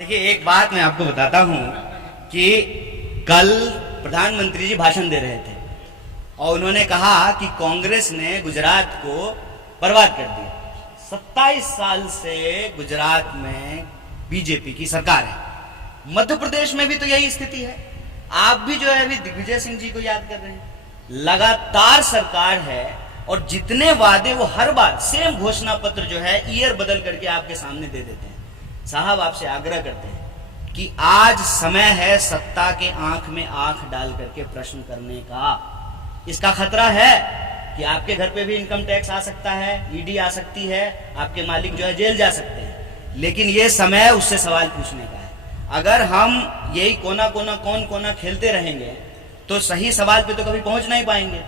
देखिए, एक बात मैं आपको बताता हूं कि कल प्रधानमंत्री जी भाषण दे रहे थे और उन्होंने कहा कि कांग्रेस ने गुजरात को बर्बाद कर दिया। 27 साल से गुजरात में बीजेपी की सरकार है। मध्य प्रदेश में भी तो यही स्थिति है। आप भी जो है अभी दिग्विजय सिंह जी को याद कर रहे हैं। लगातार सरकार है और जितने वादे वो हर बार सेम घोषणा पत्र जो है ईयर बदल करके आपके सामने दे देते हैं। साहब, आपसे आग्रह करते हैं कि आज समय है सत्ता के आंख में आंख डाल करके प्रश्न करने का। इसका खतरा है कि आपके घर पे भी इनकम टैक्स आ सकता है, ईडी आ सकती है, आपके मालिक जो है जेल जा सकते हैं। लेकिन ये समय उससे सवाल पूछने का है। अगर हम यही कोना कोना कौन कोना खेलते रहेंगे तो सही सवाल पे तो कभी पहुंच नहीं पाएंगे।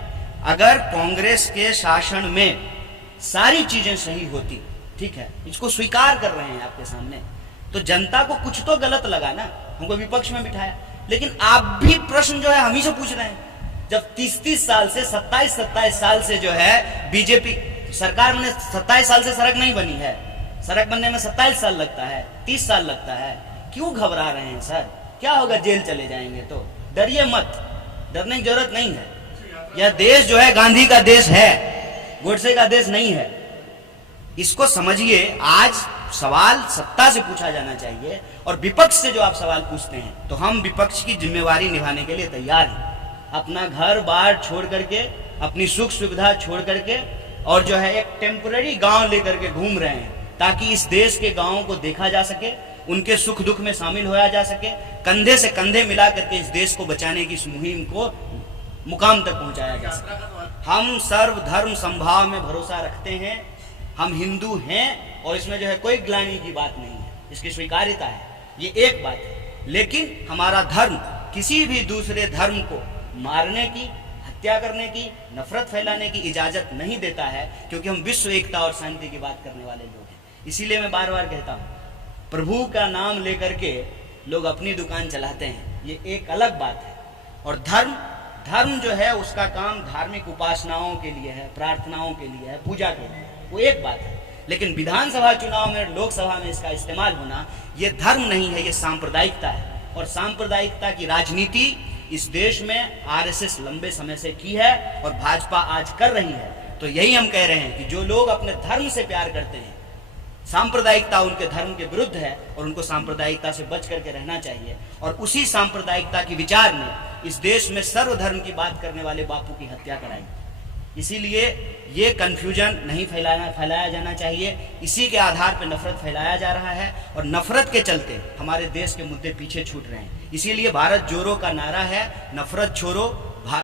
अगर कांग्रेस के शासन में सारी चीजें सही होती, ठीक है, इसको स्वीकार कर रहे हैं आपके सामने, तो जनता को कुछ तो गलत लगा ना, हमको विपक्ष में बिठाया। लेकिन आप भी प्रश्न जो है हम ही से पूछ रहे हैं। जब 30-30 साल से 27-27 साल से जो है बीजेपी सरकार में 27 साल से सड़क नहीं बनी है, सड़क बनने में 27 साल लगता है, 30 साल लगता है। क्यों घबरा रहे हैं सर? क्या होगा, जेल चले जाएंगे तो? डरिए मत, डरने की जरूरत नहीं है। यह देश जो है गांधी का देश है, गोडसे का देश नहीं है। इसको समझिए। आज सवाल सत्ता से पूछा जाना चाहिए और विपक्ष से जो आप सवाल पूछते हैं तो हम विपक्ष की जिम्मेवारी निभाने के लिए तैयार हैं। अपना घर बार छोड़ करके, अपनी सुख सुविधा छोड़ करके और जो है एक टेम्पररी गांव लेकर के घूम रहे हैं ताकि इस देश के गांवों को देखा जा सके, उनके सुख दुख में शामिल होया जा सके, कंधे से कंधे मिला करके इस देश को बचाने की इस मुहिम को मुकाम तक पहुंचाया जा सके। हम सर्वधर्म समभाव में भरोसा रखते हैं। हम हिंदू हैं और इसमें जो है कोई ग्लानि की बात नहीं है, इसकी स्वीकार्यता है, ये एक बात है। लेकिन हमारा धर्म किसी भी दूसरे धर्म को मारने की, हत्या करने की, नफरत फैलाने की इजाजत नहीं देता है, क्योंकि हम विश्व एकता और शांति की बात करने वाले लोग हैं। इसीलिए मैं बार बार कहता हूं, प्रभु का नाम लेकर के लोग अपनी दुकान चलाते हैं, ये एक अलग बात है। और धर्म जो है उसका काम धार्मिक उपासनाओं के लिए है, प्रार्थनाओं के लिए है, पूजा के लिए, वो एक बात है। लेकिन विधानसभा चुनाव में, लोकसभा में इसका इस्तेमाल होना ये धर्म नहीं है, ये सांप्रदायिकता है। और सांप्रदायिकता की राजनीति इस देश में आरएसएस लंबे समय से की है और भाजपा आज कर रही है। तो यही हम कह रहे हैं कि जो लोग अपने धर्म से प्यार करते हैं, सांप्रदायिकता उनके धर्म के विरुद्ध है और उनको सांप्रदायिकता से बच करके रहना चाहिए। और उसी सांप्रदायिकता की विचार ने इस देश में सर्वधर्म की बात करने वाले बापू की हत्या कराई। इसीलिए ये कंफ्यूजन नहीं फैलाया जाना चाहिए। इसी के आधार पर नफरत फैलाया जा रहा है और नफरत के चलते हमारे देश के मुद्दे पीछे छूट रहे हैं। इसीलिए भारत जोड़ो का नारा है, नफरत छोड़ो,